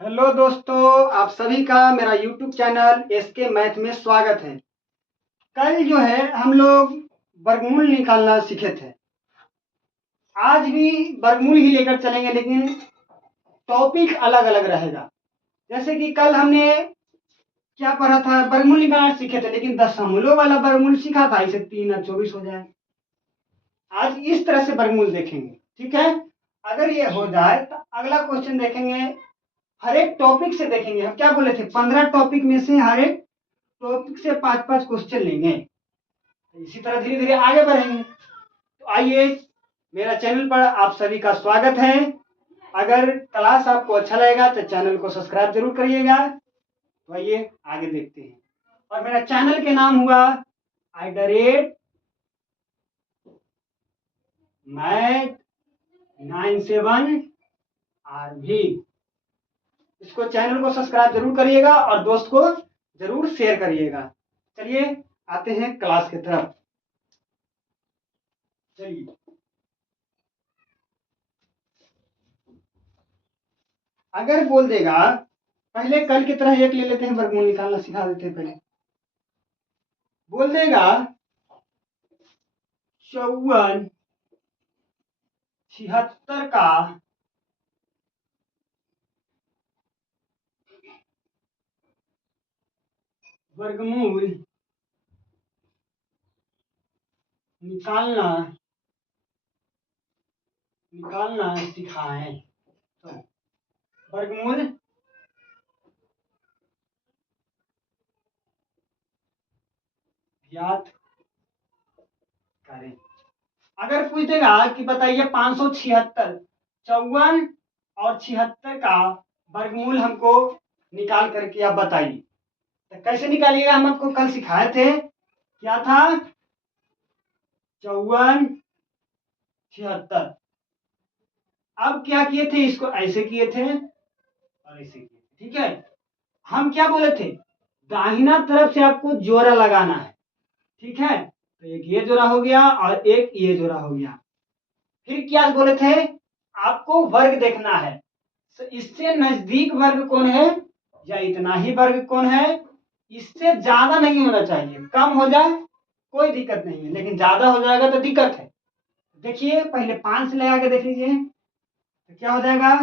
Hello दोस्तों, आप सभी का मेरा यूट्यूब चैनल एसके मैथ में स्वागत है। कल जो है हम लोग वर्गमूल निकालना सीखे थे। आज भी वर्गमूल ही लेकर चलेंगे, लेकिन टॉपिक अलग अलग रहेगा। जैसे कि कल हमने क्या पढ़ा था, वर्गमूल निकालना सीखे थे, लेकिन दशमलव वाला वर्गमूल सीखा था, इसे 3 और 24 हो जाए। आज इस तरह से वर्गमूल देखेंगे, ठीक है। अगर ये हो जाए तो अगला क्वेश्चन देखेंगे। हर एक टॉपिक से देखेंगे। हम क्या बोले थे, 15 टॉपिक में से हर एक टॉपिक से 5-5 क्वेश्चन लेंगे। इसी तरह धीरे धीरे आगे बढ़ेंगे। तो आइए, मेरा चैनल पर आप सभी का स्वागत है। अगर क्लास आपको अच्छा लगेगा तो चैनल को सब्सक्राइब जरूर करिएगा। तो आइए आगे देखते हैं। और मेरा चैनल के नाम हुआ @मैथ 97 RV। इसको चैनल को सब्सक्राइब जरूर करिएगा और दोस्त को जरूर शेयर करिएगा। चलिए आते हैं क्लास की तरफ। चलिए, अगर बोल देगा, पहले कल की तरह एक ले लेते हैं, वर्गमूल निकालना सिखा देते हैं। पहले बोल देगा 54 76 का वर्गमूल निकालना निकालना सिखाएं। तो वर्गमूल ज्ञात करें। अगर पूछ देगा कि बताइए 576 54 और 76 का वर्गमूल हमको निकाल करके आप बताइए, तो कैसे निकालिएगा। हम आपको कल सिखाए थे, क्या था, 54 76। अब क्या किए थे, इसको ऐसे किए थे और ऐसे किए थे, ठीक है। हम क्या बोले थे, दाहिना तरफ से आपको जोड़ा लगाना है, ठीक है। तो एक ये जोड़ा हो गया और एक ये जोड़ा हो गया। फिर क्या बोले थे, आपको वर्ग देखना है। तो इससे नजदीक वर्ग कौन है, या इतना ही वर्ग कौन है। इससे ज्यादा नहीं होना चाहिए, कम हो जाए कोई दिक्कत नहीं है, लेकिन ज्यादा हो जाएगा तो दिक्कत है। देखिए, पहले 5 से लगा के देख लीजिए, तो क्या हो जाएगा,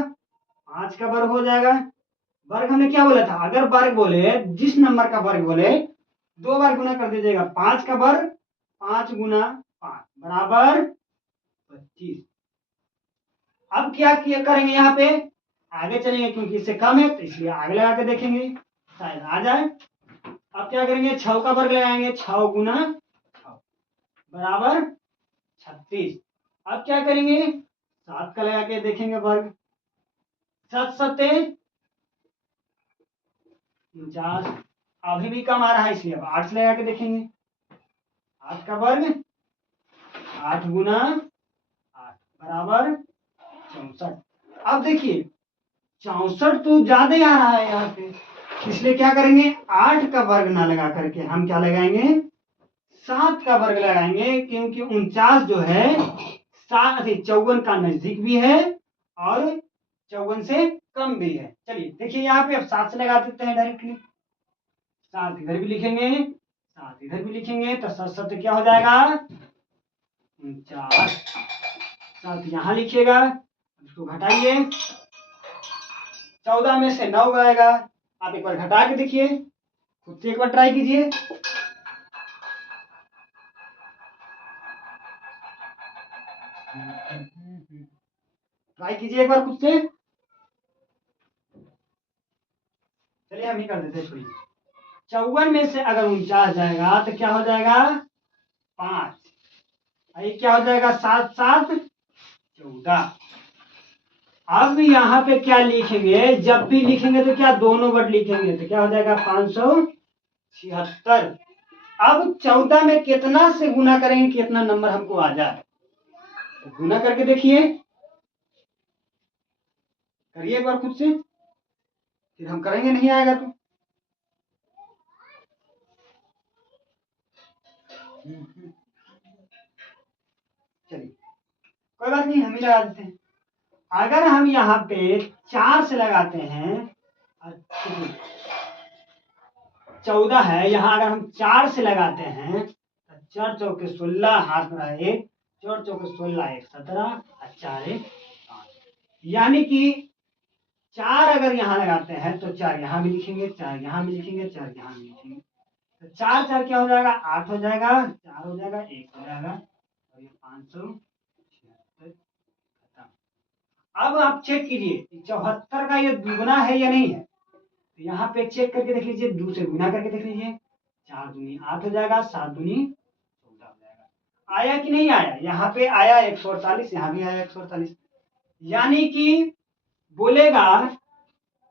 5 का वर्ग हो जाएगा। वर्ग हमने क्या बोला था, अगर वर्ग बोले, जिस नंबर का वर्ग बोले 2 बार गुना कर दीजिएगा। 5 का वर्ग 5 गुना 5 बराबर 25। अब क्या किया करेंगे, यहाँ पे आगे चलेंगे, क्योंकि इससे कम है तो इसलिए आगे लगा के देखेंगे, शायद आ जाए। अब क्या करेंगे, 6 का वर्ग लगाएंगे, 6 गुना 6 बराबर 36। अब क्या करेंगे, 7 का लगा के देखेंगे वर्ग, 7 सत्ते 49। अभी भी कम आ रहा है, इसलिए अब 8 से लगा के देखेंगे। 8 का वर्ग 8 गुना 8 बराबर 64। अब देखिए 64 तो ज्यादा ही आ रहा है यहाँ पे, इसलिए क्या करेंगे, 8 का वर्ग ना लगा करके हम क्या लगाएंगे, 7 का वर्ग लगाएंगे, क्योंकि 49 जो है 54 का नजदीक भी है और 54 से कम भी है। चलिए देखिए, यहाँ पे अब 7 से लगा देते हैं डायरेक्टली। 7 इधर भी लिखेंगे, 7 इधर भी लिखेंगे, तो 7 7 क्या हो जाएगा, 49। 7 यहाँ लिखिएगा, इसको घटाइए, 14 में से 9 आएगा। आप एक बार घटा के देखिए, खुद से एक बार ट्राई कीजिए। ट्राई कीजिए एक बार खुद से। चलिए हम ही कर देते हैं, छोड़िए। 54 में से अगर 49 जाएगा तो क्या हो जाएगा, 5। ये क्या हो जाएगा, 7 7 14। अब यहाँ पे क्या लिखेंगे, जब भी लिखेंगे तो क्या दोनों वर्ड लिखेंगे, तो क्या हो जाएगा 576। अब 14 में कितना से गुना करेंगे, कितना नंबर हमको आ जाए, तो गुना करके देखिए, करिए एक बार खुद से, फिर हम करेंगे, नहीं आएगा तो। चलिए कोई बात नहीं, हम ही लगा देते हैं। अगर हम यहाँ पे 4 से लगाते हैं अच्छा, 14 है। यहाँ अगर हम 4 से लगाते हैं तो 4 चौके 16, हाथ में रहा 1, 4 चौके 16, 1 17 और 4 1 5। यानी कि 4 अगर यहाँ लगाते हैं तो 4 यहाँ भी लिखेंगे, 4 यहाँ भी लिखेंगे, 4 यहाँ भी लिखेंगे। तो 4 4 क्या हो जाएगा, 8 हो जाएगा, 4 हो जाएगा, 1 हो जाएगा और ये 576 खत्म। अब आप चेक कीजिए 74 का ये दुगना है या नहीं है। तो यहाँ पे चेक करके देख लीजिए, 2 से गुना करके देख लीजिए, 4 दूनी 8 हो जाएगा, 7 दूनी 14 हो जाएगा। आया कि नहीं आया, यहाँ पे आया 148, यहाँ भी आया 148। यानी कि बोलेगा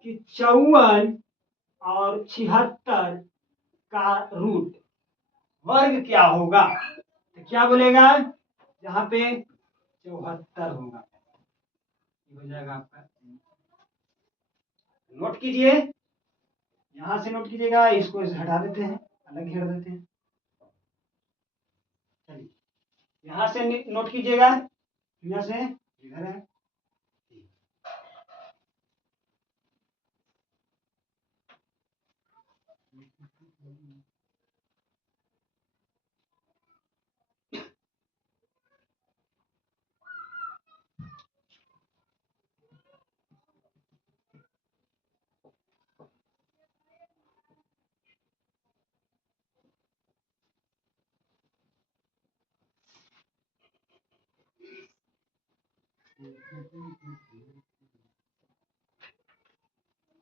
कि 54 और 76 का रूट वर्ग क्या होगा। तो क्या बोलेगा, यहाँ पे 74 होगा, ये हो जाएगा आपका। नोट कीजिए, यहां से नोट कीजिएगा, इसको हटा देते हैं, अलग घेर देते हैं। चलिए यहां से नोट कीजिएगा, यहाँ से इधर है।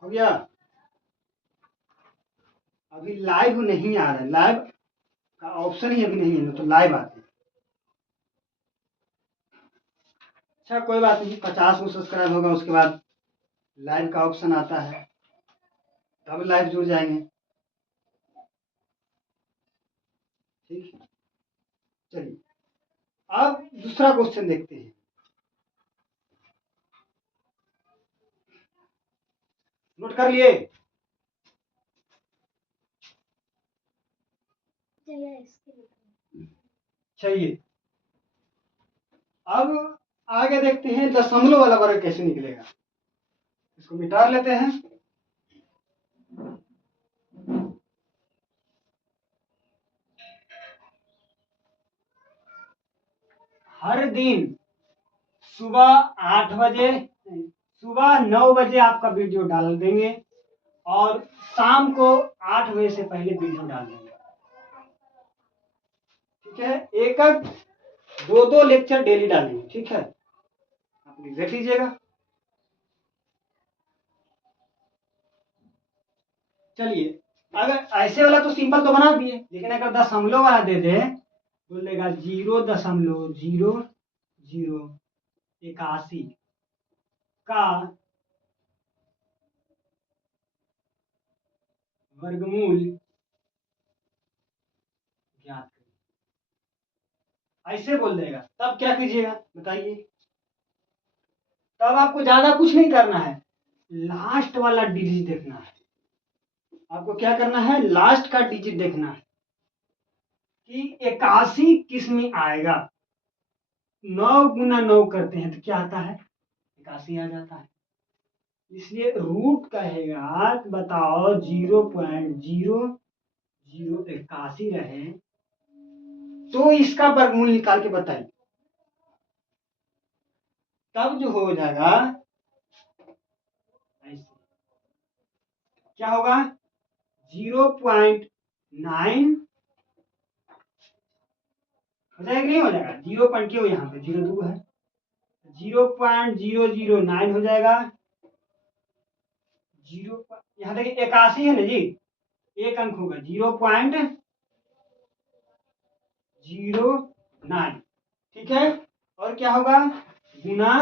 हो गया। अभी लाइव नहीं आ रहा है, लाइव का ऑप्शन ही अभी नहीं है, तो लाइव आते हैं। अच्छा कोई बात नहीं, 50 को सब्सक्राइब होगा उसके बाद लाइव का ऑप्शन आता है, तब लाइव जुड़ जाएंगे। ठीक है, चलिए अब दूसरा क्वेश्चन देखते हैं। नोट कर लिए, चाहिए। अब आगे देखते हैं दशमलव वाला वर्ग कैसे निकलेगा। इसको मिटा लेते हैं। हर दिन सुबह 8 बजे, सुबह 9 बजे आपका वीडियो डाल देंगे और शाम को 8 बजे से पहले वीडियो डाल देंगे। ठीक है, एक दो दो लेक्चर डेली डालेंगे। ठीक है, आप देख लीजिएगा। चलिए, अगर ऐसे वाला तो सिंपल तो बना दिए, लेकिन अगर दशमलव वाला दे दे, बोलेगा 0.0081 का वर्गमूल ज्ञात करें, ऐसे बोल देगा। तब क्या कीजिएगा बताइए। तब आपको ज्यादा कुछ नहीं करना है, लास्ट वाला डिजिट देखना है। आपको क्या करना है, लास्ट का डिजिट देखना है कि 81 किस में आएगा। 9 गुना 9 करते हैं तो क्या आता है, 81 आ जाता है। इसलिए रूट कहेगा, बताओ 0.0081 रहे तो इसका वर्गमूल निकाल के बताइए। तब जो हो जाएगा ऐसे, क्या होगा 0.9 हो जाएगा, नहीं हो जाएगा, 0 पॉइंट क्यों, यहाँ पे 0.2 है, 0.009 हो जाएगा। 0 यहाँ देखिए 81 है ना जी, एक अंक होगा 0.09। ठीक है, और क्या होगा गुना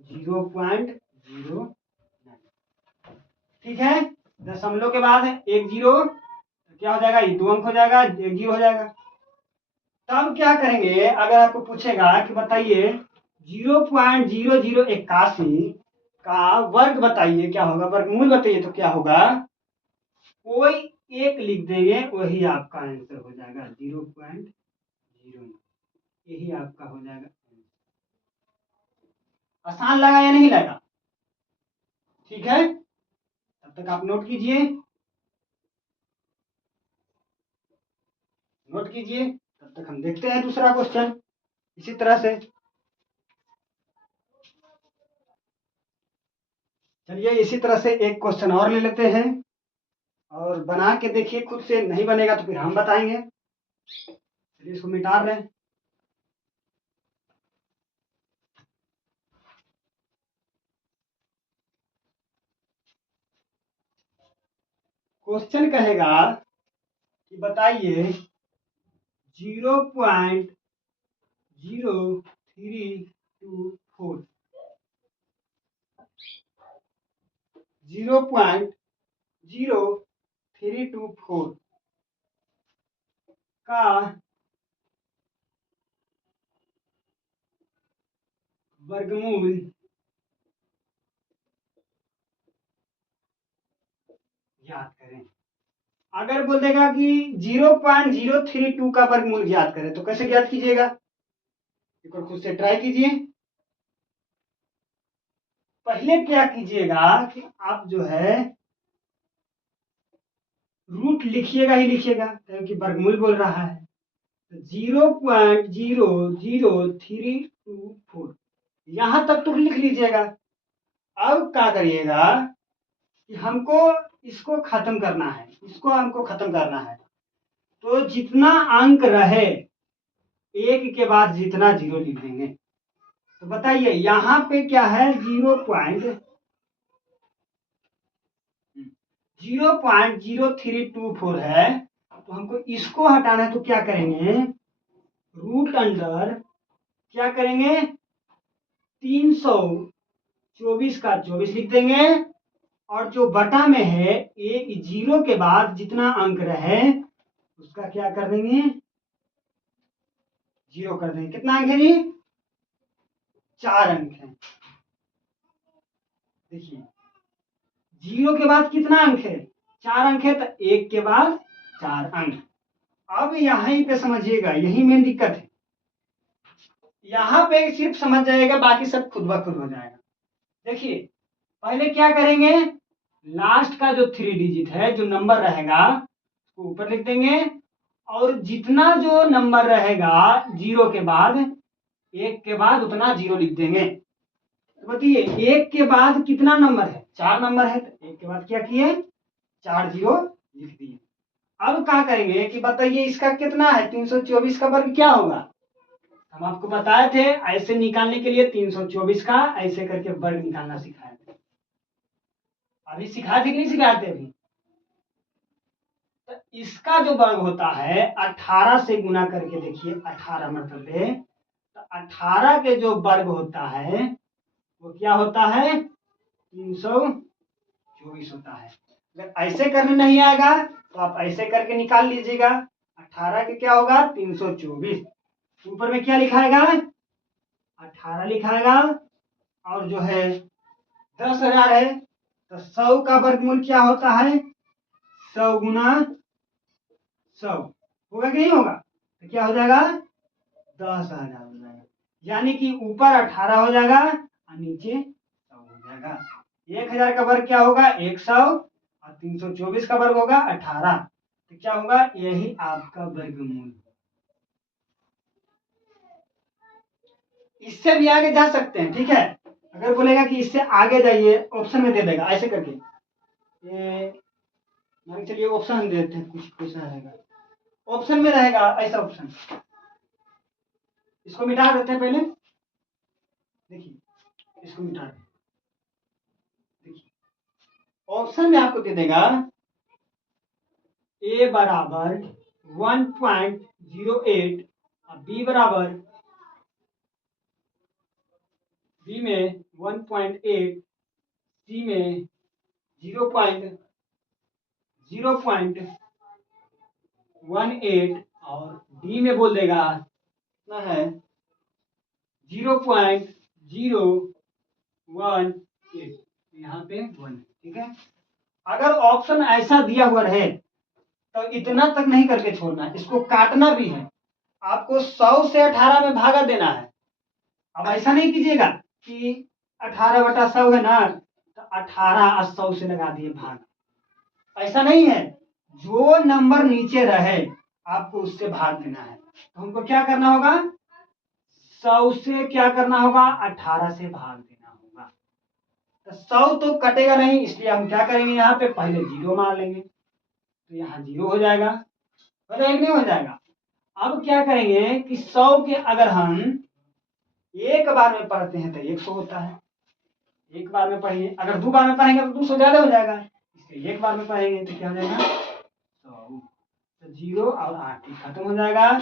0.09। ठीक है, दशमलव के बाद एक जीरो, तो क्या हो जाएगा, ये 2 अंक हो जाएगा, एक जीरो हो जाएगा। तब क्या करेंगे, अगर आपको पूछेगा कि बताइए 0.0081 का वर्ग बताइए क्या होगा, वर्गमूल बताइए, तो क्या होगा, कोई एक लिख देंगे, वही आपका आंसर हो जाएगा 0.09। यही आपका हो जाएगा। आसान लगा या नहीं लगा, ठीक है। तब तक आप नोट कीजिए, नोट कीजिए। तब तक हम देखते हैं दूसरा क्वेश्चन इसी तरह से। चलिए इसी तरह से एक क्वेश्चन और ले लेते हैं और बना के देखिए, खुद से नहीं बनेगा तो फिर हम बताएंगे। चलिए इसको मिटा रहे हैं। क्वेश्चन कहेगा कि बताइए 0.0324 0.0324 का वर्गमूल याद करें। अगर बोल देगा कि 0.032 का वर्गमूल ज्ञात करें तो कैसे ज्ञात कीजिएगा, एक बार खुद से ट्राई कीजिए। पहले क्या कीजिएगा कि आप जो है रूट लिखिएगा ही लिखिएगा, क्योंकि वर्गमूल बोल रहा है। तो 0.00324 यहां तक तो लिख लीजिएगा। अब क्या करिएगा कि हमको इसको खत्म करना है, इसको हमको खत्म करना है। तो जितना अंक रहे एक के बाद जितना जीरो लिख देंगे। तो बताइए यहाँ पे क्या है, 0.00324 है। तो हमको इसको हटाना है, तो क्या करेंगे, रूट अंडर क्या करेंगे, 324 का 24 लिख देंगे। और जो बटा में है एक जीरो के बाद जितना अंक रहे उसका क्या कर देंगे, जीरो कर देंगे। कितना अंक है जी, 4 अंक है। देखिए जीरो के बाद कितना अंक है, 4 अंक है, तो एक के बाद 4 अंक। अब यहीं पे समझिएगा, यही मेन दिक्कत है। यहाँ पे सिर्फ समझ जाएगा, बाकी सब खुद ब खुद हो जाएगा। देखिए पहले क्या करेंगे, लास्ट का जो 3 डिजिट है, जो नंबर रहेगा उसको ऊपर लिख देंगे। और जितना जो नंबर रहेगा जीरो के बाद, एक के बाद उतना जीरो लिख देंगे। तो बताइए एक के बाद कितना नंबर है, 4 नंबर है, तो एक के बाद क्या किए, 4 जीरो लिख दिए। अब क्या करेंगे कि बताइए इसका कितना है, 324 का वर्ग क्या होगा। हम आपको बताए थे ऐसे निकालने के लिए 324 का ऐसे करके वर्ग निकालना सिखाए थे। अभी सिखाए थे कि नहीं सिखाए थे अभी। तो इसका जो वर्ग होता है 18 से गुना करके देखिए, 18 मरतबे, तो 18 के जो वर्ग होता है वो क्या होता है, 324 होता है। अगर ऐसे करने नहीं आएगा तो आप ऐसे करके निकाल लीजिएगा। 18 के क्या होगा, 324। ऊपर में क्या लिखाएगा, 18 लिखाएगा। और जो है 10,000 है, तो 100 का वर्गमूल क्या होता है, 100 गुना 100 होगा कि नहीं होगा, तो क्या हो जाएगा, 10,000 हो जाएगा। यानी कि ऊपर 18 हो जाएगा और नीचे 100 हो जाएगा। 1,000 का वर्ग क्या होगा, 100, और 324 का वर्ग होगा 18। तो क्या होगा, यही आपका वर्गमूल। इससे भी आगे जा सकते हैं, ठीक है। अगर बोलेगा कि इससे आगे जाइए, ऑप्शन में दे देगा ऐसे करके, ये मान चलिए ऑप्शन देते हैं, कुछ कैसा रहेगा, ऑप्शन में रहेगा ऐसा ऑप्शन। इसको मिटा देते हैं पहले, देखिए इसको मिटा दें। देखिए ऑप्शन में आपको दे देगा ए बराबर 1.08 और बी बराबर, बी में 1.8, सी में 0.0.18 और डी में बोल देगा कितना है, 0.018। यहाँ पे 1, ठीक है। अगर ऑप्शन ऐसा दिया हुआ रहे तो इतना तक नहीं करके छोड़ना है, इसको काटना भी है। आपको 100 से 18 में भागा देना है। अब ऐसा नहीं कीजिएगा कि 18/100 है ना, तो 18 100 से लगा दिए भाग। ऐसा नहीं है, जो नंबर नीचे रहे आपको उससे भाग देना है। तो हमको क्या करना होगा, 100 से क्या करना होगा, 18 से भाग देना होगा। तो 100 तो कटेगा नहीं, इसलिए हम क्या करेंगे, यहाँ पे पहले 0 मार लेंगे, तो यहाँ 0 हो जाएगा, पहले 1 नहीं हो जाएगा। अब क्या करेंगे कि 100 के अगर हम एक बार में पढ़ते हैं तो 100 होता है, एक बार में पढ़ेंगे, अगर 2 बार में पढ़ेंगे तो 200 ज्यादा हो जाएगा, इसलिए एक बार में पढ़ेंगे तो क्या हो जाएगा 100। तो 0 और 8 खत्म हो जाएगा।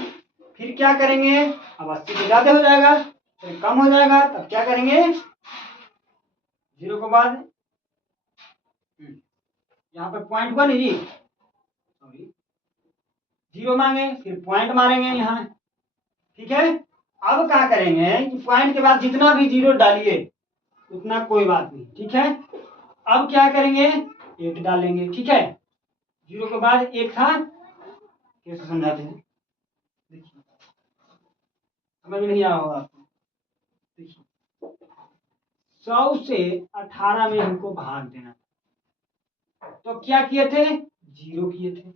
फिर क्या करेंगे, अब 80 से ज्यादा हो जाएगा, फिर कम हो जाएगा, तब क्या करेंगे, 0 के बाद यहाँ पे पॉइंट हुआ नहीं जी, सॉरी 0 मांगे, फिर पॉइंट मारेंगे यहाँ, ठीक है। अब क्या करेंगे कि पॉइंट के बाद जितना भी 0 डालिए उतना कोई बात नहीं, ठीक है। अब क्या करेंगे, 1 डालेंगे, ठीक है। 0 के बाद 1 था, कैसे समझाते हैं, देखिए समझ में नहीं आया होगा आपको। देखिए 100 से 18 में हमको भाग देना, तो क्या किए थे, 0 किए थे,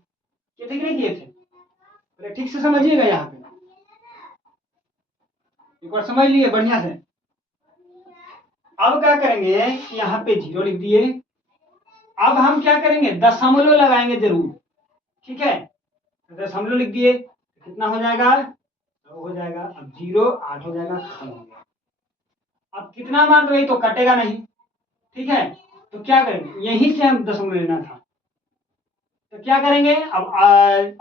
कि नहीं किए थे, पहले ठीक से समझिएगा, यहाँ पे एक बार समझ लिए बढ़िया से। अब क्या करेंगे कि यहाँ पे 0 लिख दिए। अब हम क्या करेंगे, दशमलव लगाएंगे जरूर, ठीक है। तो दशमलव लिख दिए, कितना हो जाएगा, 100 हो जाएगा। अब 0 8 हो जाएगा, खत्म हो गया। अब कितना मान दो, तो कटेगा नहीं, ठीक है। तो क्या करेंगे, यहीं से हम दशमलव लेना था, तो क्या करेंगे, अब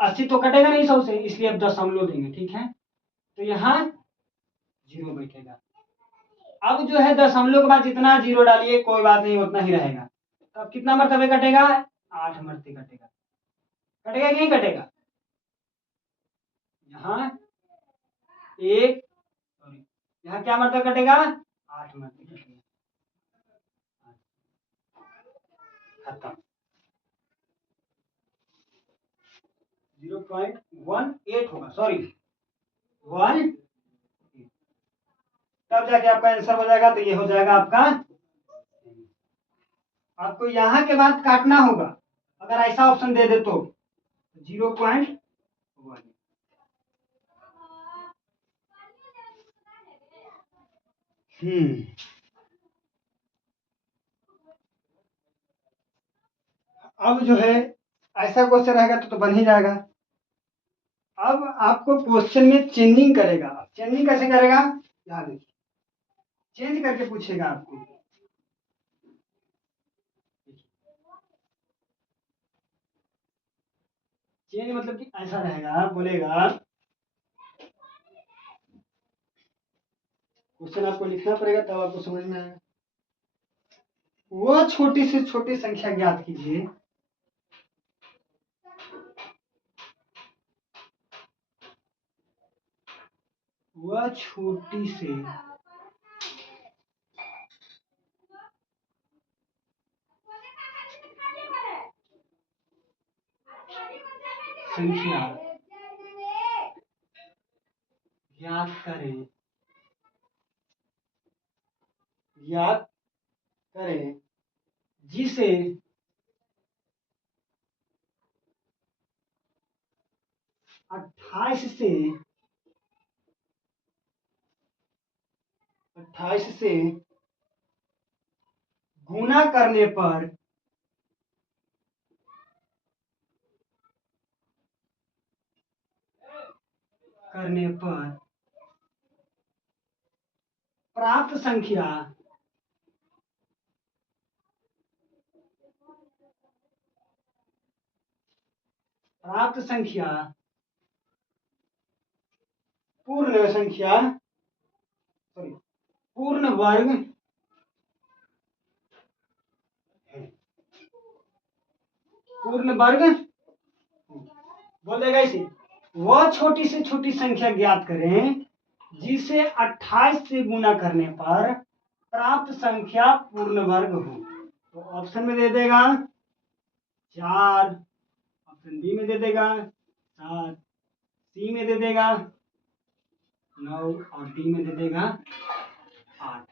80 तो कटेगा नहीं 100 से, इसलिए अब दशमलव देंगे, ठीक है। तो यहाँ 0 बैठेगा। अब जो है दशमलव के बाद जितना 0 डालिए कोई बात नहीं, उतना ही रहेगा। तो अब कितना मरतबे कटेगा, 8 मरते कटेगा, कटेगा कि नहीं कटेगा, यहाँ 1 सॉरी यहाँ क्या मरतबा कटेगा, 8 मरते कटेगा, खत्म। 0.18 होगा, सॉरी 1, तब जाके आपका आंसर हो जाएगा। तो ये हो जाएगा आपका, आपको यहाँ के बाद काटना होगा, अगर ऐसा ऑप्शन दे दे तो 0.1। अब जो है ऐसा क्वेश्चन रहेगा तो बन ही जाएगा। अब आपको क्वेश्चन में चेंजिंग करेगा, चेंजिंग कैसे करेगा, यहाँ देखिए, चेंज करके पूछेगा आपको। चेंज मतलब कि ऐसा रहेगा, बोलेगा क्वेश्चन आपको लिखना पड़ेगा तब आपको समझ में आएगा। वह छोटी से छोटी संख्या ज्ञात कीजिए वह छोटी से संख्या ज्ञात करें, ज्ञात करें जिसे 28 से गुना करने पर प्राप्त संख्या पूर्ण संख्या सॉरी पूर्ण वर्ग है, पूर्ण वर्ग बोल देगा इसे। वह छोटी से छोटी संख्या ज्ञात करें जिसे 28 से गुना करने पर प्राप्त संख्या पूर्ण वर्ग हो। तो ऑप्शन में दे देगा 4, ऑप्शन बी में दे देगा 7, सी में दे देगा 9 और डी में दे देगा 8।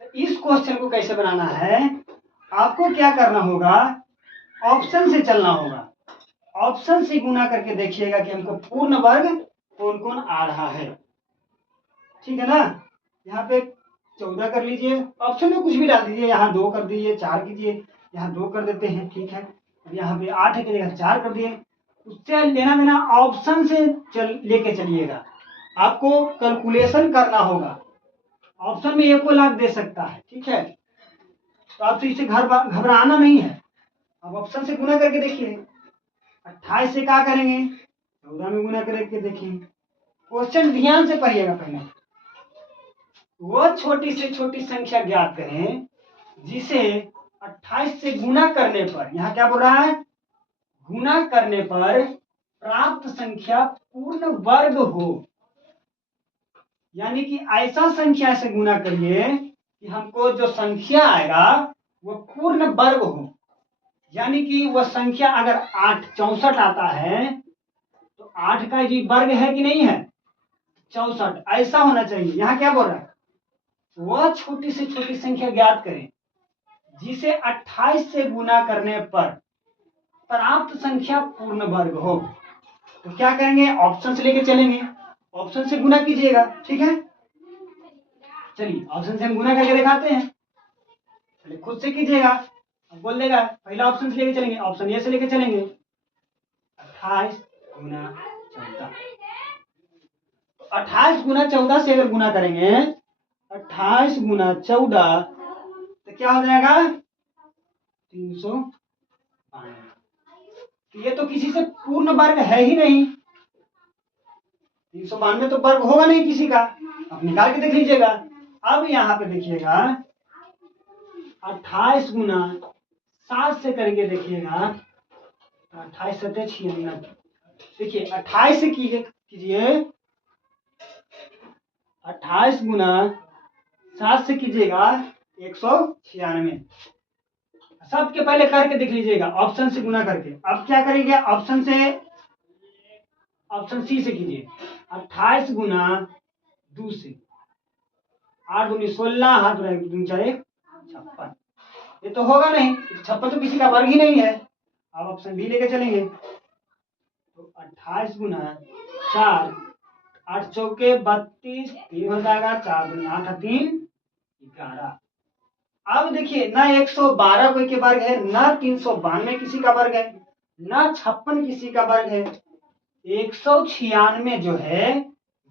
तो इस क्वेश्चन को कैसे बनाना है, आपको क्या करना होगा, ऑप्शन से चलना होगा। ऑप्शन से गुना करके देखिएगा कि हमको पूर्ण वर्ग कौन कौन आ रहा है। ठीक है ना, यहाँ पे 14 कर लीजिए, ऑप्शन में कुछ भी डाल दीजिए, यहाँ 2 कर दीजिए, 4 कीजिए, यहाँ 2 कर देते हैं। ठीक है, अब यहाँ पे 8 की जगह 4 कर दिए। उससे लेना देना ऑप्शन से लेके चलिएगा, आपको कैलकुलेशन करना होगा। ऑप्शन में 1 लाख दे सकता है। ठीक है, तो आपसे इसे घबराना नहीं है। अब ऑप्शन से गुना करके देखिए, 28 से क्या करेंगे, 14 में गुना करके देखिए। क्वेश्चन ध्यान से पढ़िएगा। पहले वो छोटी से छोटी संख्या ज्ञात करें जिसे 28 से गुना करने पर, यहाँ क्या बोल रहा है, गुना करने पर प्राप्त संख्या पूर्ण वर्ग हो। यानी कि ऐसा संख्या से गुना करिए कि हमको जो संख्या आएगा वो पूर्ण वर्ग हो। यानी कि वह संख्या अगर 8 64 आता है तो 8 का जी वर्ग है कि नहीं है, 64, ऐसा होना चाहिए। यहाँ क्या बोल रहा है, वह छोटी से छोटी संख्या ज्ञात करें जिसे 28 से गुना करने पर प्राप्त संख्या पूर्ण वर्ग हो। तो क्या करेंगे, ऑप्शन से लेके चलेंगे, ऑप्शन से गुना कीजिएगा। ठीक है, चलिए ऑप्शन से हम गुना करके दिखाते हैं, पहले खुद से कीजिएगा। अब बोल देगा पहला ऑप्शन से लेके चलेंगे, ऑप्शन ए से लेके चलेंगे, 28 गुना 14। 28 गुना 14 से अगर गुना करेंगे, 28 गुना 14 तो क्या हो जाएगा, 392। तो ये तो किसी से पूर्ण वर्ग है ही नहीं, 392 तो वर्ग होगा नहीं किसी का। अब निकाल के देख लीजिएगा। अब यहाँ पे देखिएगा 28 गुना 7 से करके देखिएगा, 28 सत्ते 96। देखिए 28 से कीजिए, 28 गुना 7 से कीजिएगा 196। सबके पहले करके देख लीजिएगा, ऑप्शन से गुना करके। अब क्या करेंगे, ऑप्शन सी से कीजिए, 28 गुना 2 से, 8 दूनी 16, हाथ 2 4 56। ये तो होगा नहीं, 56 तो किसी का वर्ग ही नहीं है। अब ऑप्शन बी लेके चलेंगे, तो 28 गुना 4, 8 चौके 32, 3 हो जाएगा, 4 दूनी 8, 3 11। अब देखिए ना 112 कोई के वर्ग है, ना 392 किसी का वर्ग है, ना 56 किसी का वर्ग है। 196 जो है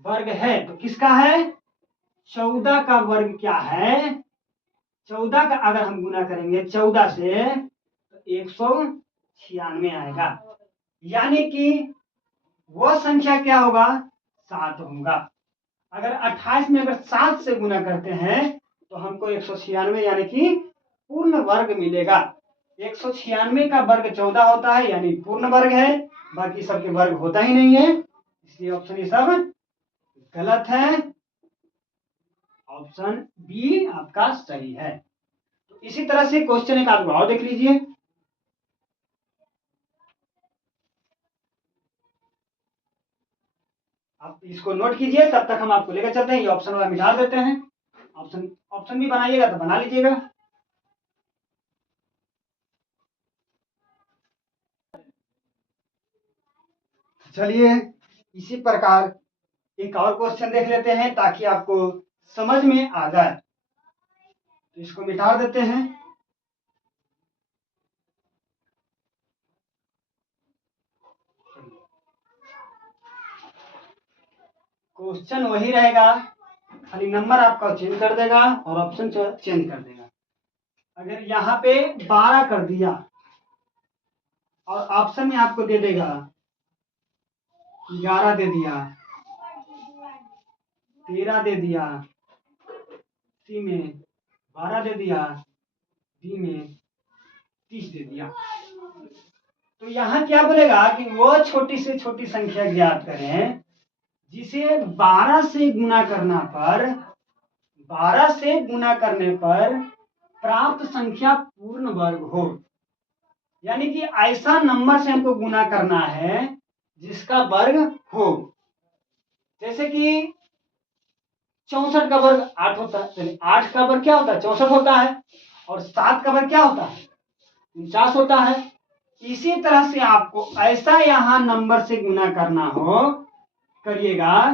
वर्ग है, तो किसका है, 14 का वर्ग क्या है, 14 का अगर हम गुना करेंगे 14 से तो 196 आएगा। यानी कि वह संख्या क्या होगा, 7 होगा। अगर 28 में अगर 7 से गुना करते हैं तो हमको 196 यानी कि पूर्ण वर्ग मिलेगा। 196 का वर्ग 14 होता है, यानी पूर्ण वर्ग है, बाकी सबके वर्ग होता ही नहीं है, इसलिए ऑप्शन ये सब गलत है। ऑप्शन बी आपका सही है। तो इसी तरह से क्वेश्चन एक आप और देख लीजिए। आप इसको नोट कीजिए, तब तक हम आपको लेकर चलते हैं। ये ऑप्शन वाला मिटा देते हैं, ऑप्शन भी बनाइएगा तो बना लीजिएगा। चलिए इसी प्रकार एक और क्वेश्चन देख लेते हैं ताकि आपको समझ में आ जाए। तो इसको मिटा देते हैं। क्वेश्चन वही रहेगा, खाली नंबर आपका चेंज कर देगा और ऑप्शन चेंज कर देगा। अगर यहाँ पे 12 कर दिया और ऑप्शन में आपको दे देगा 11 दे दिया, 13 दे दिया, सी में 12 दे दिया, डी में 30 दे दिया, तो यहाँ क्या बोलेगा कि वो छोटी से छोटी संख्या ज्ञात करें जिसे 12 से गुना करने पर प्राप्त संख्या पूर्ण वर्ग हो। यानी कि ऐसा नंबर से हमको गुना करना है जिसका वर्ग हो। जैसे कि 64 का वर्ग 8 होता है, चलिए 8 का वर्ग क्या होता है 64 होता है, और 7 का वर्ग क्या होता है 49 होता है। इसी तरह से आपको ऐसा यहाँ नंबर से गुना करना हो करिएगा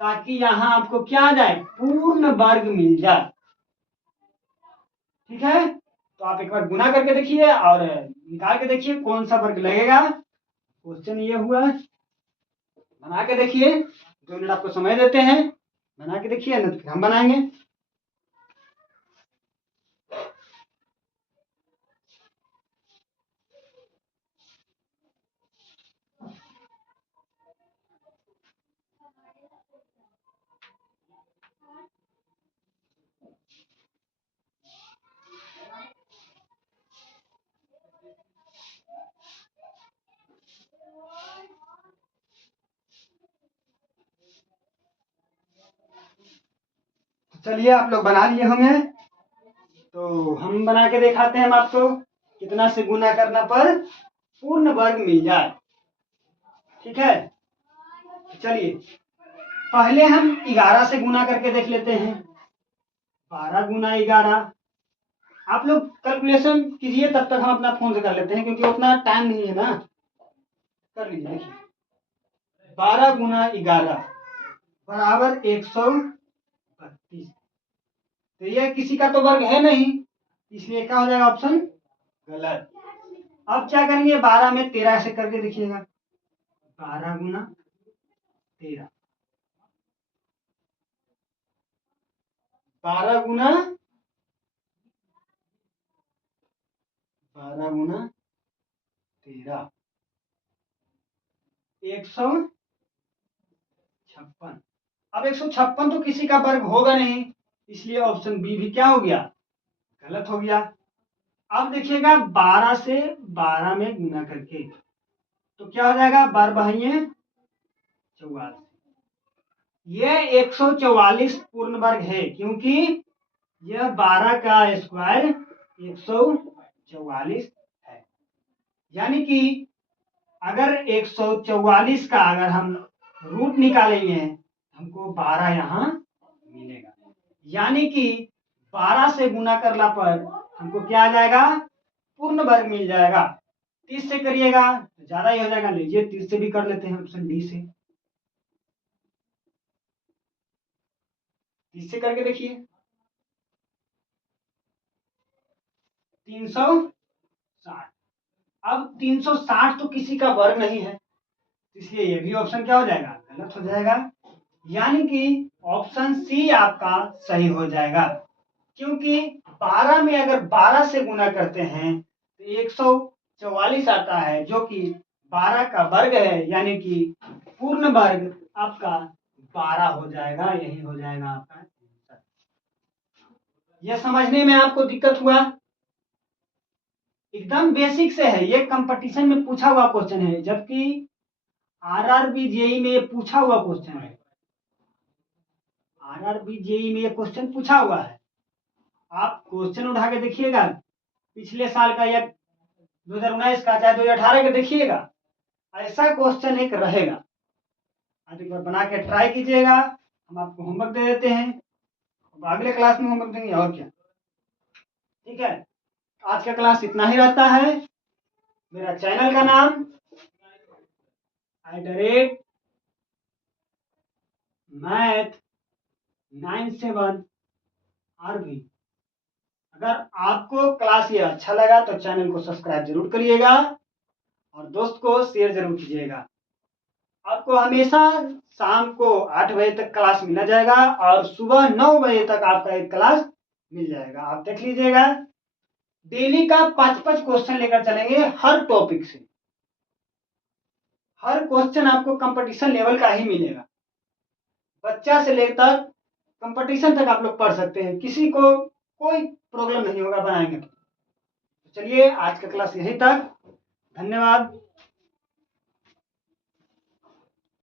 ताकि यहाँ आपको क्या आ जाए पूर्ण वर्ग मिल जाए। ठीक है, तो आप एक बार गुना करके देखिए और निकाल के देखिए कौन सा वर्ग लगेगा। क्वेश्चन ये हुआ, बना के देखिए, 2 मिनट आपको समय देते हैं, बना के देखिए न तो हम बनाएंगे। चलिए आप लोग बना लिए होंगे, तो हम बना के दिखाते हैं हम आपको कितना से गुना करना पर पूर्ण वर्ग मिल जाए। ठीक है, चलिए पहले हम 11 से गुना करके देख लेते हैं। 12 गुना 11, आप लोग कैलकुलेशन कीजिए, तब तक हम अपना फोन से कर लेते हैं क्योंकि उतना टाइम नहीं है ना। कर लीजिए, देखिए 12 गुना 11 बराबर 132। तो यह किसी का तो वर्ग है नहीं, इसलिए क्या हो जाएगा ऑप्शन गलत। अब क्या करेंगे 12 में 13 से करके देखिएगा, 12 गुना 13, 12 गुना 13, 156। अब 156 तो किसी का वर्ग होगा नहीं, इसलिए ऑप्शन बी भी क्या हो गया गलत हो गया। अब देखिएगा 12 से 12 में गुना करके तो क्या हो जाएगा, 12 बहाइए 44, यह 144 पूर्ण वर्ग है क्योंकि यह 12 का स्क्वायर 144 है। यानी कि अगर 144 का अगर हम रूट निकालेंगे हमको 12 यहाँ मिलेगा। यानी कि 12 से गुना करना पर हमको क्या आ जाएगा पूर्ण वर्ग मिल जाएगा। 30 से करिएगा तो ज्यादा ही हो जाएगा, लीजिए 30 से भी कर लेते हैं ऑप्शन डी से। 30 से करके देखिए, 360। अब 360 तो किसी का वर्ग नहीं है, इसलिए ये भी ऑप्शन क्या हो जाएगा गलत हो जाएगा। यानी कि ऑप्शन सी आपका सही हो जाएगा, क्योंकि 12 में अगर 12 से गुना करते हैं तो 144 आता है जो कि 12 का वर्ग है, यानी कि पूर्ण वर्ग आपका 12 हो जाएगा। यही हो जाएगा आपका आंसर। यह समझने में आपको दिक्कत हुआ? एकदम बेसिक से है, ये कंपटीशन में पूछा हुआ क्वेश्चन है, जबकि आरआरबी जेई में ये पूछा हुआ क्वेश्चन है। आरआरबी जेई में ये क्वेश्चन पूछा हुआ है। आप क्वेश्चन उठा के देखिएगा पिछले साल का या 2019 का चाहे 2018 का देखिएगा, ऐसा क्वेश्चन एक रहेगा। आज एक बार बना के ट्राई कीजिएगा, हम आपको होमवर्क दे देते हैं, अगले क्लास में होमवर्क देंगे और क्या। ठीक है, आज का क्लास इतना ही रहता है। मेरा चैनल का नाम @math97RV। अगर आपको क्लास ये अच्छा लगा तो चैनल को सब्सक्राइब जरूर करिएगा और दोस्त को शेयर जरूर कीजिएगा। आपको हमेशा शाम को 8 बजे तक क्लास मिला जाएगा और सुबह 9 बजे तक आपका एक क्लास मिल जाएगा। आप देख लीजिएगा, डेली का 5-5 क्वेश्चन लेकर चलेंगे हर टॉपिक से। हर क्वेश्चन आपको कंपटीशन लेवल का ही मिलेगा, बच्चा से लेकर कंपटीशन तक आप लोग पढ़ सकते हैं, किसी को कोई प्रॉब्लम नहीं होगा बनाएंगे तो। चलिए आज का क्लास यहीं तक, धन्यवाद।